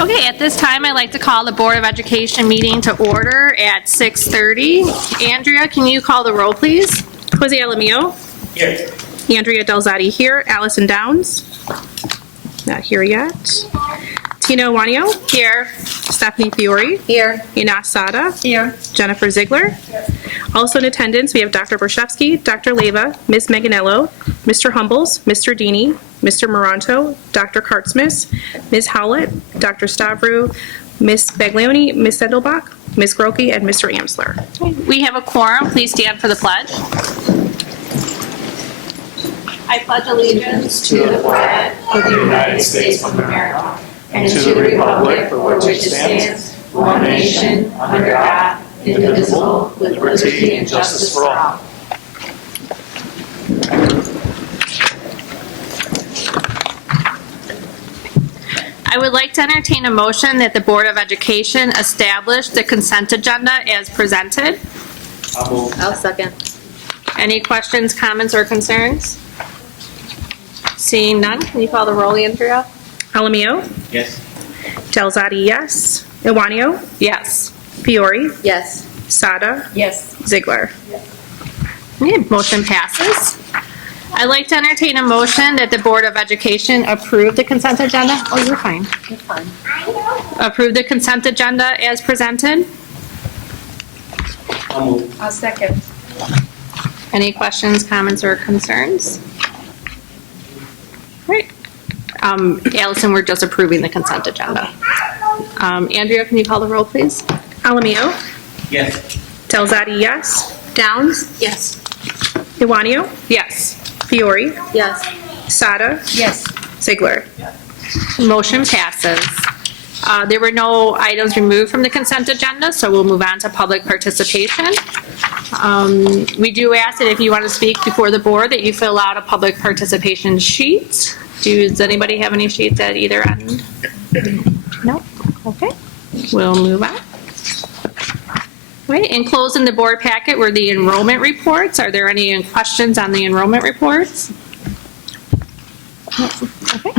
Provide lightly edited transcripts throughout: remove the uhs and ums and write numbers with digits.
Okay, at this time, I'd like to call the Board of Education meeting to order at 6:30. Andrea, can you call the roll, please? Jose Alamillo. Here. Andrea Delzati here. Allison Downs. Not here yet. Tina Iwanio. Here. Stephanie Fiore. Here. Ina Sada. Here. Jennifer Ziegler. Also in attendance, we have Dr. Borshevsky, Dr. Leva, Ms. Manganello, Mr. Humbles, Mr. Dini, Mr. Moranto, Dr. Kartsmith, Ms. Howlett, Dr. Stavru, Ms. Baglioni, Ms. Sendelbach, Ms. Grokey, and Mr. Amsler. We have a quorum. Please stand for the pledge. I pledge allegiance To the flag of the United States of America and to the republic for which it stands, one nation, under God, indivisible, with liberty and justice for all. I would like to entertain a motion that the Board of Education establish the consent agenda as presented. I'll second. Any questions, comments, or concerns? Seeing none, can you call the roll, Andrea? Alamillo. Yes. Delzati, yes. Iwanio. Yes. Fiore. Yes. Sada. Yes. Ziegler. Okay, motion passes. I'd like to entertain a motion that the Board of Education approve the consent agenda. Oh, you're fine. You're fine. Approve the consent agenda as presented. I'll second. Any questions, comments, or concerns? Great. Allison, we're just approving the consent agenda. Andrea, can you call the roll, please? Alamillo. Yes. Delzati, yes. Downs. Yes. Iwanio. Yes. Fiore. Yes. Sada. Yes. Ziegler. Motion passes. There were no items removed from the consent agenda, so we'll move on to public participation. We do ask that if you want to speak before the board that you fill out a public participation sheet. Does anybody have any sheets at either end? No? Okay. We'll move on. Right, enclosed in the board packet were the enrollment reports. Are there any questions on the enrollment reports? Okay.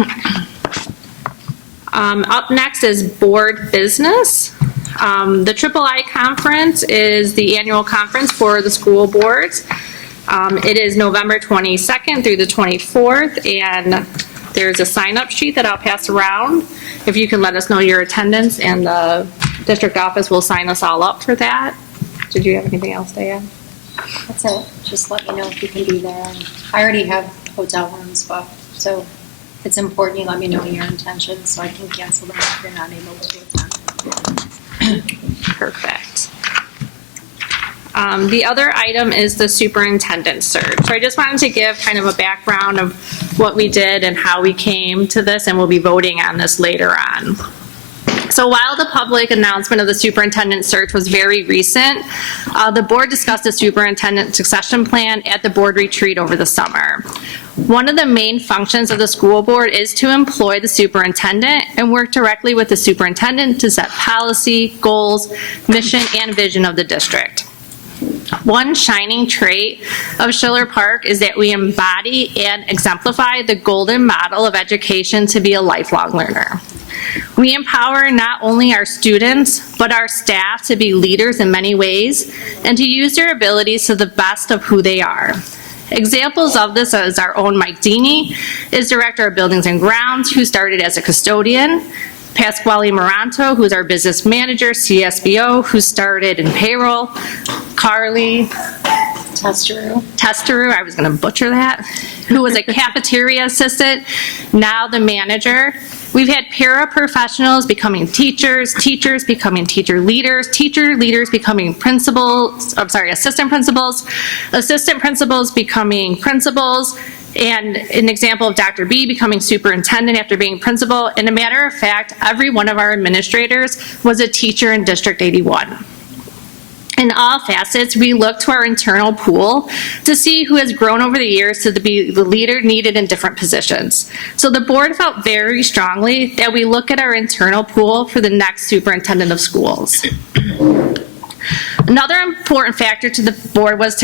Up next is board business. The III conference is the annual conference for the school boards. It is November 22nd through the 24th, and there's a sign-up sheet that I'll pass around. If you can let us know your attendance, and the district office will sign us all up for that. Did you have anything else to add? That's it. Just let me know if you can be there. I already have hotel rooms booked, so if it's important, you let me know your intentions so I can cancel them if you're not able to attend. Perfect. The other item is the superintendent search. So I just wanted to give kind of a background of what we did and how we came to this, and we'll be voting on this later on. So while the public announcement of the superintendent search was very recent, the board discussed the superintendent succession plan at the board retreat over the summer. One of the main functions of the school board is to employ the superintendent and work directly with the superintendent to set policy, goals, mission, and vision of the district. One shining trait of Schiller Park is that we embody and exemplify the golden model of education to be a lifelong learner. We empower not only our students, but our staff to be leaders in many ways and to use their abilities to the best of who they are. Examples of this is our own Mike Dini is Director of Buildings and Grounds, who started as a custodian. Pasquale Moranto, who's our business manager, CSBO, who started in payroll. Carly Testeru, I was going to butcher that, who was a cafeteria assistant, now the manager. We've had paraprofessionals becoming teachers, teachers becoming teacher leaders becoming principals, assistant principals becoming principals, and an example of Dr. B becoming superintendent after being principal. And a matter of fact, every one of our administrators was a teacher in District 81. In all facets, we look to our internal pool to see who has grown over the years to be the leader needed in different positions. So the board felt very strongly that we look at our internal pool for the next superintendent of schools. Another important factor to the board was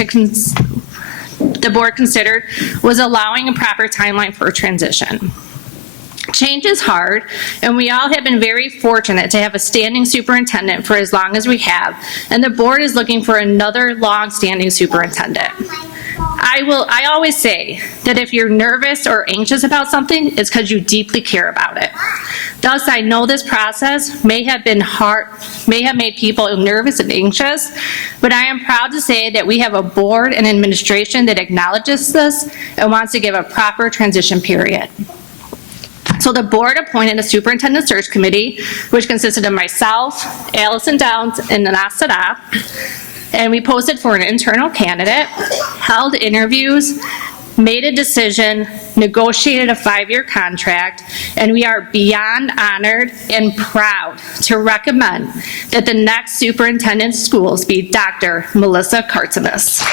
the board considered was allowing a proper timeline for a transition. Change is hard, and we all have been very fortunate to have a standing superintendent for as long as we have, and the board is looking for another long-standing superintendent. I always say that if you're nervous or anxious about something, it's because you deeply care about it. Thus, I know this process may have made people nervous and anxious, but I am proud to say that we have a board and administration that acknowledges this and wants to give a proper transition period. So the board appointed a superintendent search committee, which consisted of myself, Allison Downs, and Nanas Sada. And we posted for an internal candidate, held interviews, made a decision, negotiated a 5-year contract, and we are beyond honored and proud to recommend that the next superintendent of schools be Dr. Melissa Kartzimis.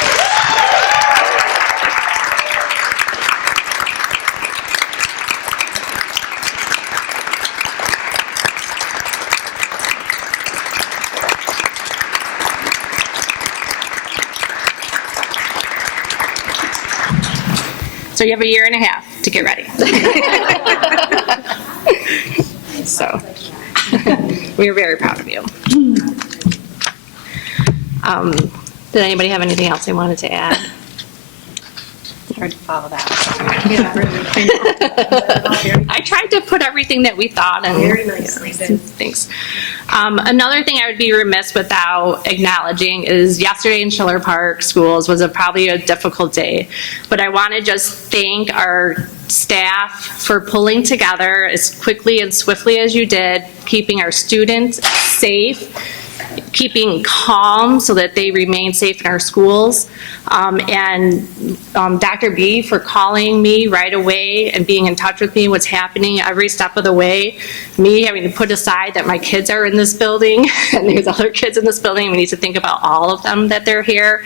So you have a year and a half to get ready. So we're very proud of you. Did anybody have anything else they wanted to add? Hard to follow that. Yeah, really. I tried to put everything that we thought and Very nicely did. Thanks. Another thing I would be remiss without acknowledging is yesterday in Schiller Park Schools was probably a difficult day, but I want to just thank our staff for pulling together as quickly and swiftly as you did, keeping our students safe, keeping calm so that they remain safe in our schools. And Dr. B for calling me right away and being in touch with me, what's happening every step of the way. Me having to put aside that my kids are in this building and there's other kids in this building. We need to think about all of them that they're here.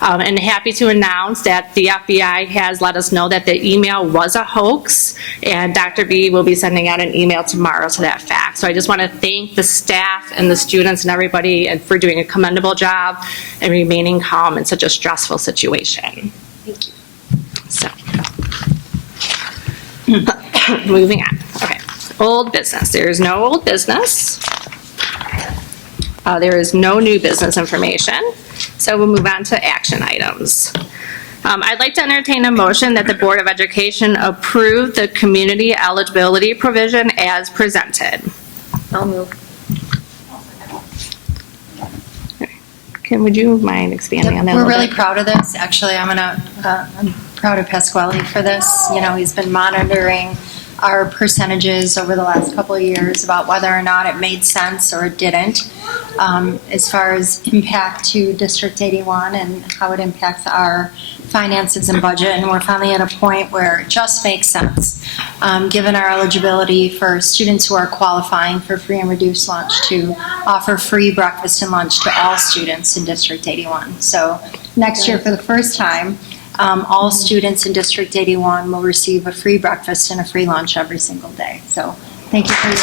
And happy to announce that the FBI has let us know that the email was a hoax, and Dr. B will be sending out an email tomorrow to that fact. So I just want to thank the staff and the students and everybody and for doing a commendable job and remaining calm in such a stressful situation. Thank you. So, moving on. Okay, old business. There is no old business. There is no new business information. So we'll move on to action items. I'd like to entertain a motion that the Board of Education approve the community eligibility provision as presented. I'll move. Would you mind expanding on that a We're little really bit? proud of this. Actually, I'm proud of Pasquale for this. You know, he's been monitoring our percentages over the last couple of years about whether or not it made sense or it didn't, as far as impact to District 81 and how it impacts our finances and budget. And we're finally at a point where it just makes sense, given our eligibility for students who are qualifying for free and reduced lunch, to offer free breakfast and lunch to all students in District 81. So next year, for the first time, all students in District 81 will receive a free breakfast and a free lunch every single day. So thank you for your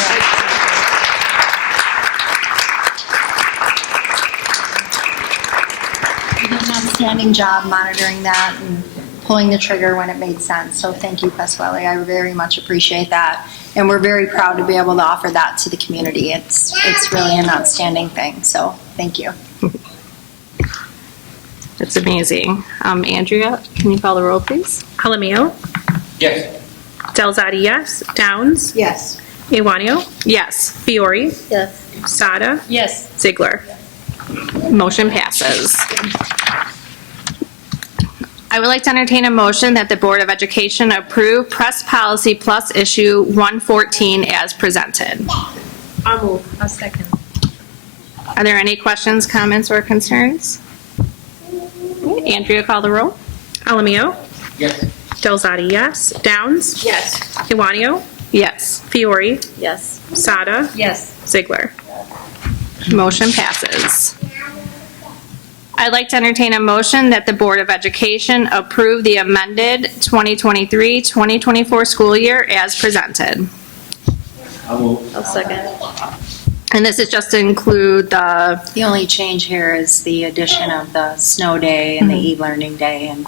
You did an outstanding job monitoring that and pulling the trigger when it made sense. So thank you, Pasquale. I very much appreciate that. And we're very proud to be able to offer that to the community. It's really an outstanding thing. So thank you. It's amazing. Andrea, can you call the roll, please? Alameo, Yes. Delzadi, yes. Downs, Yes. Iwanio, Yes. Fiore, Yes. Sada, Yes. Ziegler. Motion passes. I would like to entertain a motion that the Board of Education approve Press Policy Plus Issue 114 as presented. I'll move. I'll second. Are there any questions, comments, or concerns? Andrea, call the roll. Alameo, Yes. Delzadi, yes. Downs, Yes. Iwanio, Yes. Fiore, Yes. Sada, Yes. Ziegler. Motion passes. I'd like to entertain a motion that the Board of Education approve the amended 2023-2024 school year as presented. I'll second. And this is just to include the, The only change here is the addition of the snow day and the e-learning day in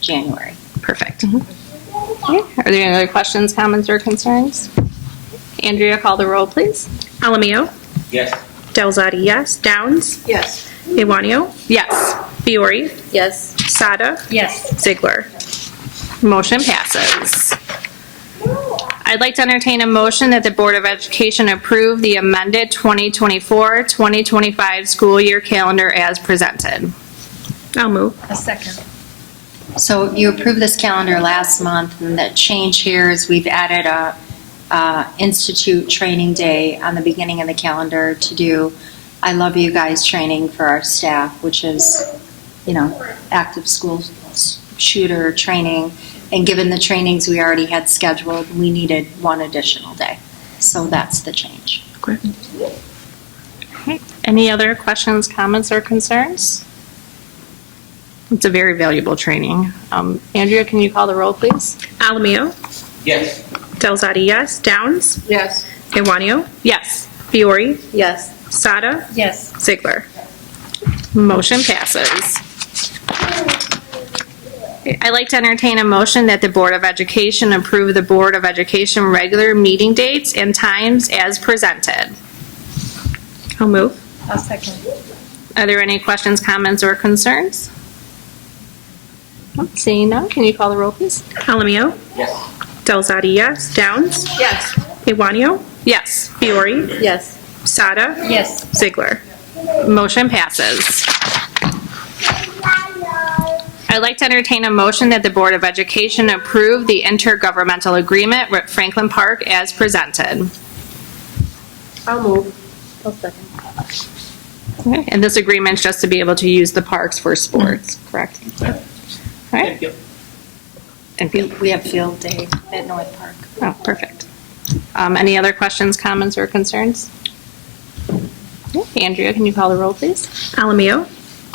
January. perfect. Okay. Are there any other questions, comments, or concerns? Andrea, call the roll, please. Alamio, Yes. Delzadi, yes. Downs, Yes. Iwanio, Yes. Fiore, Yes. Sada, Yes. Ziegler. Motion passes. I'd like to entertain a motion that the Board of Education approve the amended 2024-2025 school year calendar as presented. I'll move. A second. So you approved this calendar last month, and the change here is we've added a institute training day on the beginning of the calendar to do I Love You Guys training for our staff, which is, active school shooter training. And given the trainings we already had scheduled, we needed one additional day. So that's the change. Okay. Okay. Any other questions, comments, or concerns? It's a very valuable training. Andrea, can you call the roll, please? Alamio, Yes. Delzadi, yes. Downs, Yes. Iwanio, Yes. Fiore, Yes. Sada, Yes. Ziegler. Motion passes. I'd like to entertain a motion that the Board of Education approve the Board of Education regular meeting dates and times as presented. I'll move. A second. Are there any questions, comments, or concerns? Seeing none, can you call the roll, please? Alamio, Yes. Delzadi, yes. Downs, Yes. Iwanio, Yes. Fiore, Yes. Sada, Yes. Ziegler. Motion passes. I'd like to entertain a motion that the Board of Education approve the intergovernmental agreement with Franklin Park as presented. I'll move. I'll second. Okay. And this agreement's just to be able to use the parks for sports, correct? All right. And We have field day at North Park. oh, perfect. Any other questions, comments, or concerns? Okay. Andrea, can you call the roll, please? Alamio,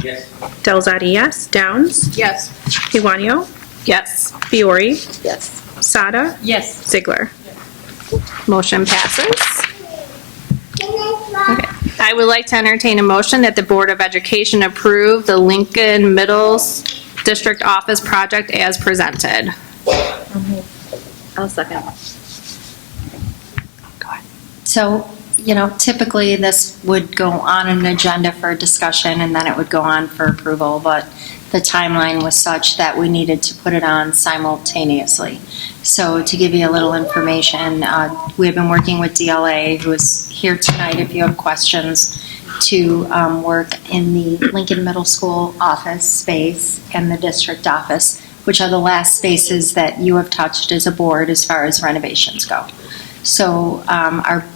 Yes. Delzadi, yes. Downs, Yes. Iwanio, Yes. Fiore, Yes. Sada, Yes. Ziegler. Motion passes. Okay. I would like to entertain a motion that the Board of Education approve the Lincoln Middle District Office project as presented. I'll second. Go ahead. So, typically this would go on an agenda for discussion and then it would go on for approval, but the timeline was such that we needed to put it on simultaneously. So to give you a little information, we have been working with DLA, who is here tonight if you have questions, to work in the Lincoln Middle School office space and the district office, which are the last spaces that you have touched as a board as far as renovations go. So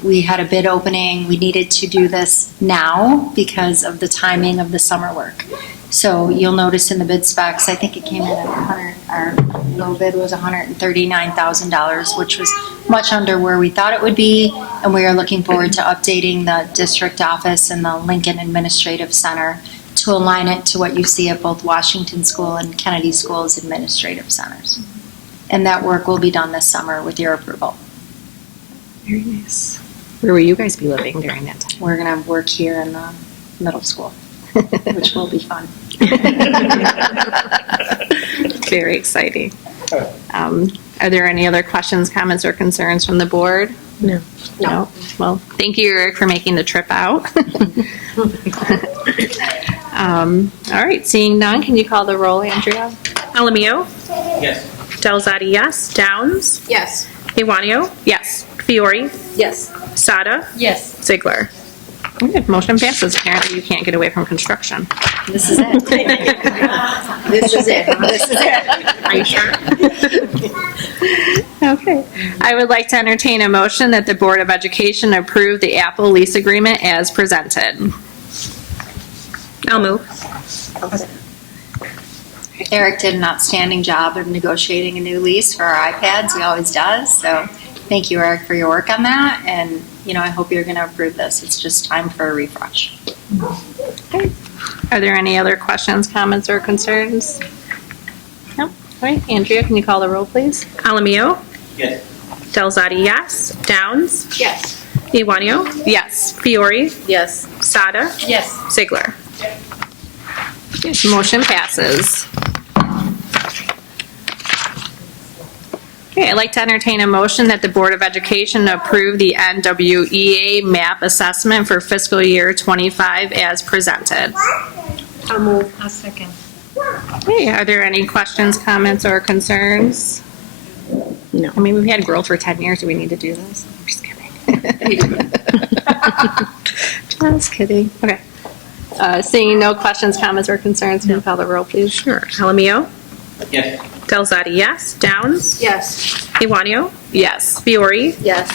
we had a bid opening. We needed to do this now because of the timing of the summer work. So you'll notice in the bid specs, I think it came in at our low bid was $139,000, which was much under where we thought it would be. And we are looking forward to updating the district office and the Lincoln Administrative Center to align it to what you see at both Washington School and Kennedy School's administrative centers. And that work will be done this summer with your approval. Very nice. Where will you guys be living during that time? We're going to work here in the middle school, which will be fun. Very exciting. Are there any other questions, comments, or concerns from the board? No. No. Well, thank you, Eric, for making the trip out. All right, seeing none, can you call the roll, Andrea? Alamio, Yes. Delzadi, yes. Downs, Yes. Iwanio, Yes. Fiore, Yes. Sada, Yes. Ziegler. Okay, motion passes. Apparently, you can't get away from construction. This is it. This is it. This is it. Are you sure? Okay. I would like to entertain a motion that the Board of Education approve the Apple lease agreement as presented. I'll move. Eric did an outstanding job of negotiating a new lease for our iPads. He always does. So thank you, Eric, for your work on that. And, I hope you're going to approve this. It's just time for a refresh. Okay. Are there any other questions, comments, or concerns? No? All right, Andrea, can you call the roll, please? Alamio, Yes. Delzadi, yes. Downs, Yes. Iwanio, Yes. Fiore, Yes. Sada, Yes. Ziegler. Motion passes. Okay, I'd like to entertain a motion that the Board of Education approve the NWEA MAP assessment for fiscal year 25 as presented. I'll move. I'll second. Okay, are there any questions, comments, or concerns? No. I mean, we've had growth for 10 years. Do we need to do this? I'm just kidding. Just kidding. Okay. Seeing no questions, comments, or concerns, can you call the roll, please? Sure. Alamio? Yes. Delzadi, yes. Downs? Yes. Iwanio? Yes. Fiore? Yes.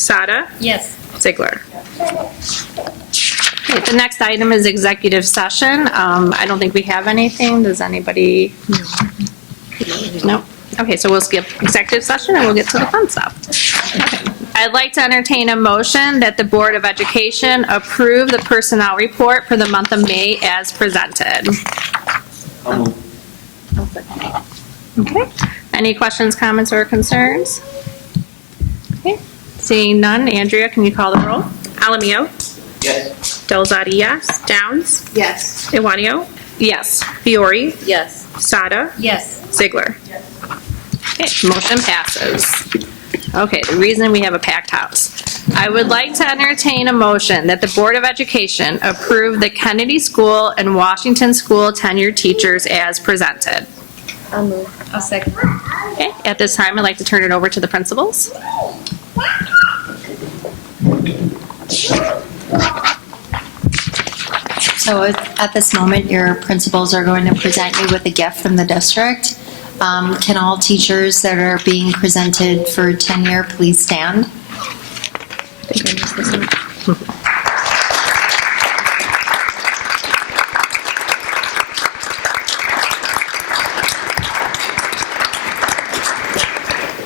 Sada? Yes. Ziegler? Okay, the next item is executive session. I don't think we have anything. Does anybody? No. Okay, so we'll skip executive session and we'll get to the fun stuff. Okay. I'd like to entertain a motion that the Board of Education approve the personnel report for the month of May as presented. I'll move. I'll second. Okay. Any questions, comments, or concerns? Okay. Seeing none, Andrea, can you call the roll? Alamio? Yes. Delzadi, yes. Downs? Yes. Iwanio? Yes. Fiore? Yes. Sada? Yes. Ziegler? Okay, motion passes. Okay, the reason we have a packed house. I would like to entertain a motion that the Board of Education approve the Kennedy School and Washington School tenured teachers as presented. I'll move. I'll second. Okay, at this time, I'd like to turn it over to the principals. So at this moment, your principals are going to present you with a gift from the district. Can all teachers that are being presented for tenure please stand? I think I missed this one.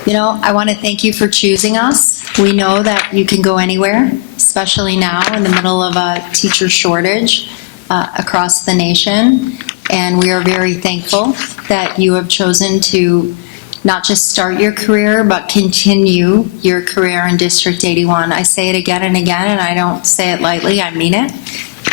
You know, I want to thank you for choosing us. We know that you can go anywhere, especially now in the middle of a teacher shortage across the nation. And we are very thankful that you have chosen to not just start your career, but continue your career in District 81. I say it again and again, and I don't say it lightly, I mean it.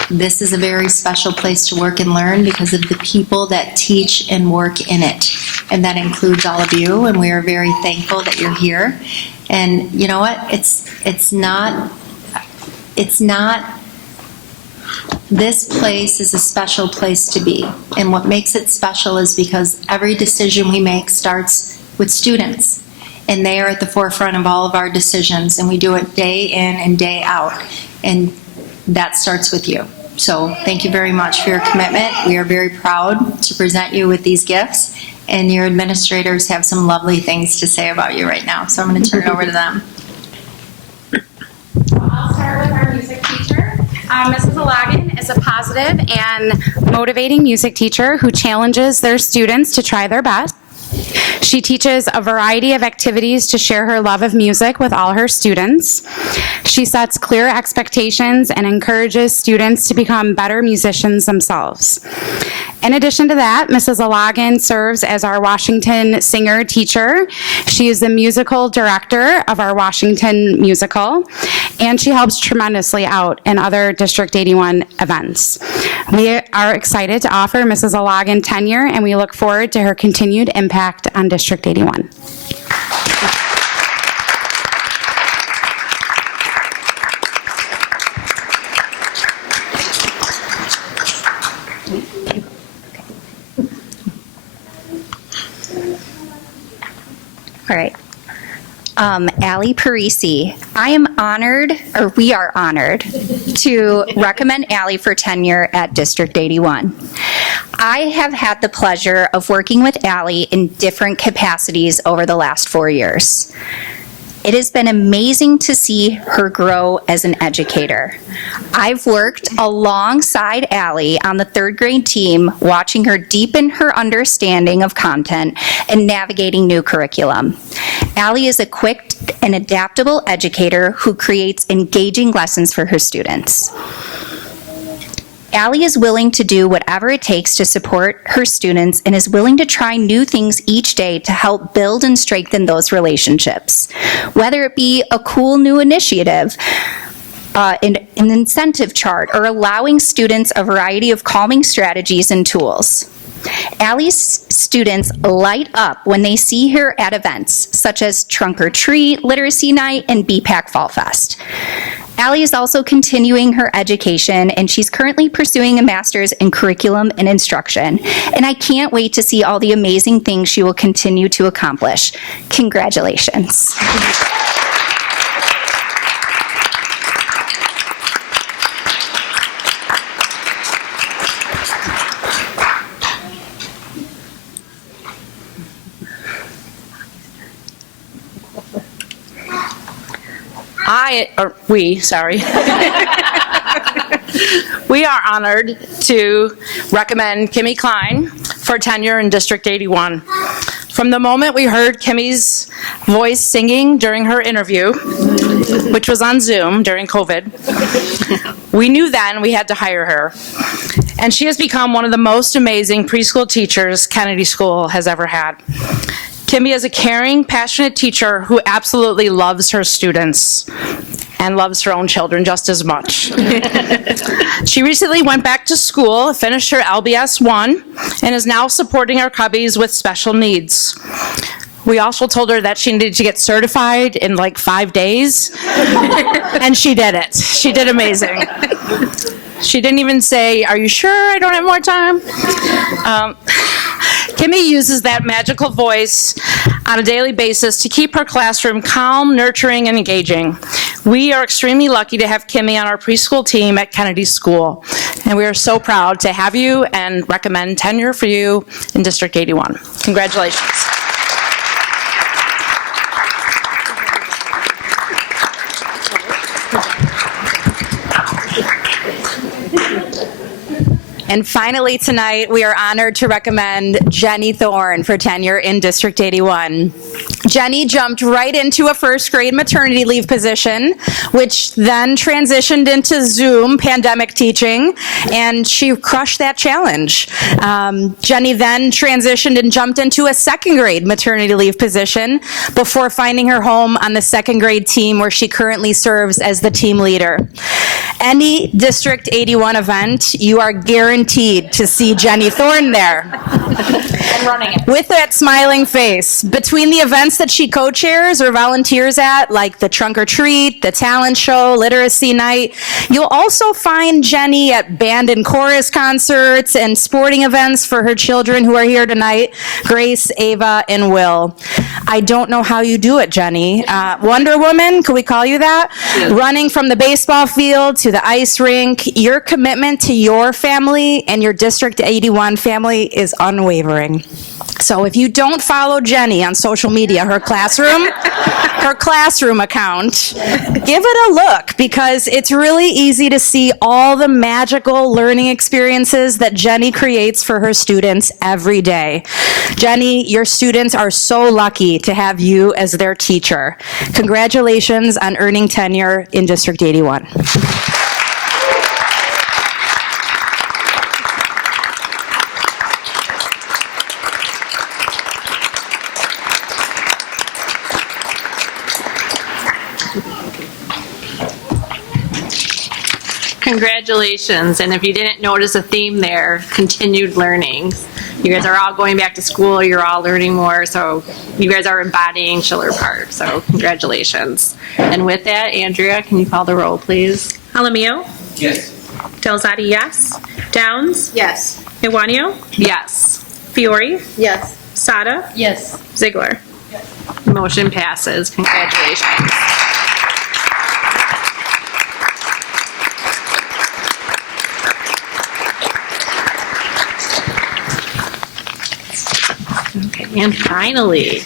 This is a very special place to work and learn because of the people that teach and work in it. And that includes all of you, and we are very thankful that you're here. And you know what? It's not, this place is a special place to be. And what makes it special is because every decision we make starts with students. And they are at the forefront of all of our decisions, and we do it day in and day out. And that starts with you. So thank you very much for your commitment. We are very proud to present you with these gifts, and your administrators have some lovely things to say about you right now. So I'm going to turn it over to them. I'll start with our music teacher. Mrs. Alagan is a positive and motivating music teacher who challenges their students to try their best. She teaches a variety of activities to share her love of music with all her students. She sets clear expectations and encourages students to become better musicians themselves. In addition to that, Mrs. Alagan serves as our Washington singer teacher. She is the musical director of our Washington musical, and she helps tremendously out in other District 81 events. We are excited to offer Mrs. Alagan tenure, and we look forward to her continued impact on District 81. All right. Allie Parisi. I am honored, or we are honored, to recommend Allie for tenure at District 81. I have had the pleasure of working with Allie in different capacities over the last 4 years. It has been amazing to see her grow as an educator. I've worked alongside Allie on the third grade team, watching her deepen her understanding of content and navigating new curriculum. Allie is a quick and adaptable educator who creates engaging lessons for her students. Allie is willing to do whatever it takes to support her students and is willing to try new things each day to help build and strengthen those relationships. Whether it be a cool new initiative, an incentive chart, or allowing students a variety of calming strategies and tools. Allie's students light up when they see her at events such as Trunk or Treat, Literacy Night, and BPAC Fall Fest. Allie is also continuing her education, and she's currently pursuing a master's in curriculum and instruction. And I can't wait to see all the amazing things she will continue to accomplish. Congratulations. We are honored to recommend Kimmy Klein for tenure in District 81. From the moment we heard Kimmy's voice singing during her interview, which was on Zoom during COVID, we knew then we had to hire her. And she has become one of the most amazing preschool teachers Kennedy School has ever had. Kimmy is a caring, passionate teacher who absolutely loves her students and loves her own children just as much. She recently went back to school, finished her LBS 1, and is now supporting our cubbies with special needs. We also told her that she needed to get certified in like 5 days, and she did it. She did amazing. She didn't even say, "Are you sure I don't have more time?" Kimmy uses that magical voice on a daily basis to keep her classroom calm, nurturing, and engaging. We are extremely lucky to have Kimmy on our preschool team at Kennedy School, and we are so proud to have you and recommend tenure for you in District 81. Congratulations. And finally tonight, we are honored to recommend Jenny Thorne for tenure in District 81. Jenny jumped right into a first grade maternity leave position, which then transitioned into Zoom pandemic teaching, and she crushed that challenge. Jenny then transitioned and jumped into a second grade maternity leave position before finding her home on the second grade team where she currently serves as the team leader. Any District 81 event, you are guaranteed to see Jenny Thorne there. And running it. With that smiling face. Between the events that she co-chairs or volunteers at, like the Trunk or Treat, the talent show, Literacy Night, you'll also find Jenny at band and chorus concerts and sporting events for her children who are here tonight, Grace, Ava, and Will. I don't know how you do it, Jenny. Wonder Woman, could we call you that? Yes. Running from the baseball field to the ice rink, your commitment to your family and your District 81 family is unwavering. So if you don't follow Jenny on social media, her classroom account, give it a look, because it's really easy to see all the magical learning experiences that Jenny creates for her students every day. Jenny, your students are so lucky to have you as their teacher. Congratulations on earning tenure in District 81. Congratulations, and if you didn't notice a theme there, continued learning. You guys are all going back to school, you're all learning more, so you guys are embodying Schiller Park, so congratulations. And with that, Andrea, can you call the roll, please? Alamio? Yes. Delzati, yes. Downs? Yes. Iwanio? Yes. Fiore? Yes. Sada? Yes. Ziegler? Motion passes. Congratulations. Okay, and finally,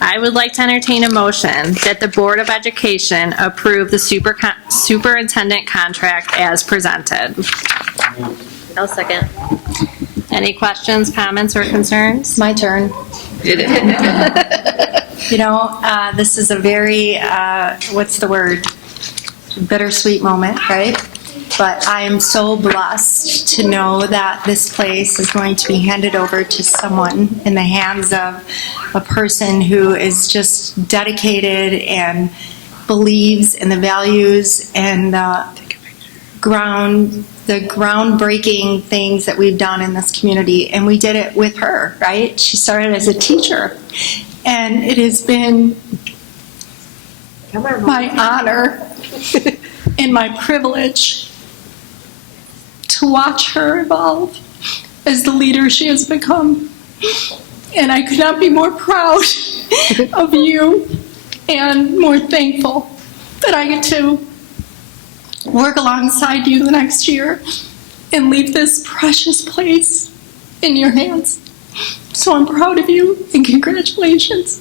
I would like to entertain a motion that the Board of Education approve the superintendent contract as presented. I'll second. Any questions, comments, or concerns? It's my turn. You know, this is a very, what's the word? Bittersweet moment, right? But I am so blessed to know that this place is going to be handed over to someone in the hands of a person who is just dedicated and believes in the values and groundbreaking things that we've done in this community, and we did it with her, right? She started as a teacher, and it has been my honor and my privilege to watch her evolve as the leader she has become. And I could not be more proud of you and more thankful that I get to work alongside you the next year and leave this precious place in your hands. So I'm proud of you and congratulations.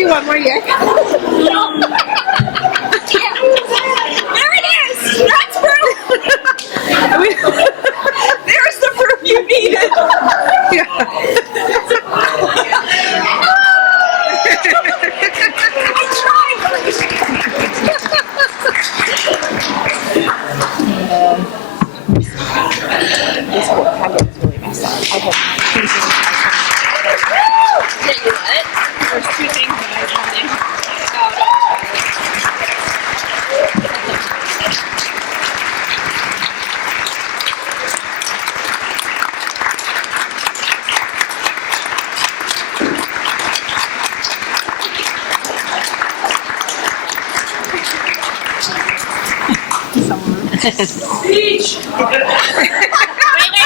One more year. There it is! That's proof! There's the proof you needed! This whole packet is really messed up. I have two things. There's two things that I wanted.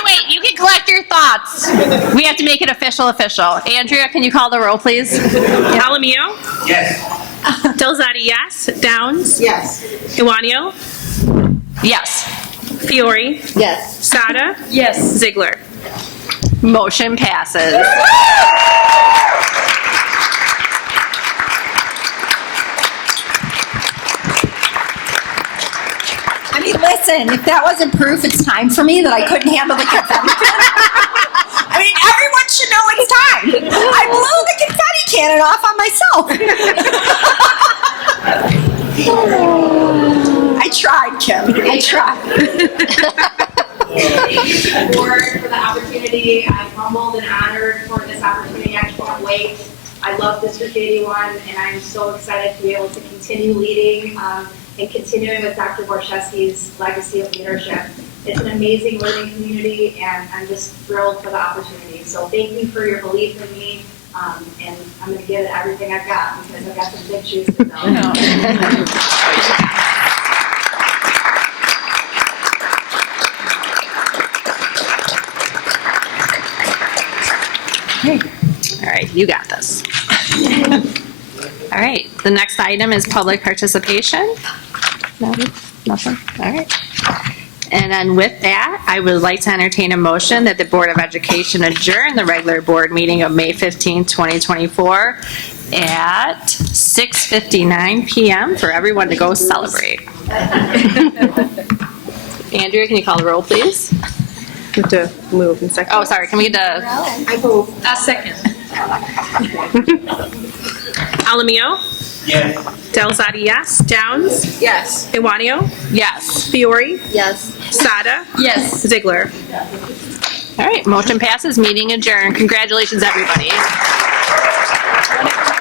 Wait. You can collect your thoughts. We have to make it official. Andrea, can you call the roll, please? Alamio? Yes. Delzati, yes. Downs? Yes. Iwanio? Yes. Fiore? Yes. Sada? Yes. Ziegler? Motion passes. I mean, listen, if that wasn't proof, it's time for me that I couldn't handle the confetti cannon. I mean, everyone should know it's time. I blew the confetti cannon off on myself. I tried, Kim. I tried. Thank you to the board for the opportunity. I'm humbled and honored for this opportunity. I can't wait. I love District 81, and I'm so excited to be able to continue leading and continuing with Dr. Borchewski's legacy of leadership. It's an amazing learning community, and I'm just thrilled for the opportunity. So thank you for your belief in me, and I'm going to give it everything I've got because I've got some big shoes to fill. All right, you got this. All right, the next item is public participation. No, nothing? All right. And then with that, I would like to entertain a motion that the Board of Education adjourn the regular board meeting of May 15, 2024 at 6:59 p.m. for everyone to go celebrate. Andrea, can you call the roll, please? You have to move in a second. Oh, sorry, can we get a... I move. A second. Alamio? Yes. Delzati, yes. Downs? Yes. Iwanio? Yes. Fiore? Yes. Sada? Yes. Ziegler? All right, motion passes, meeting adjourned. Congratulations, everybody.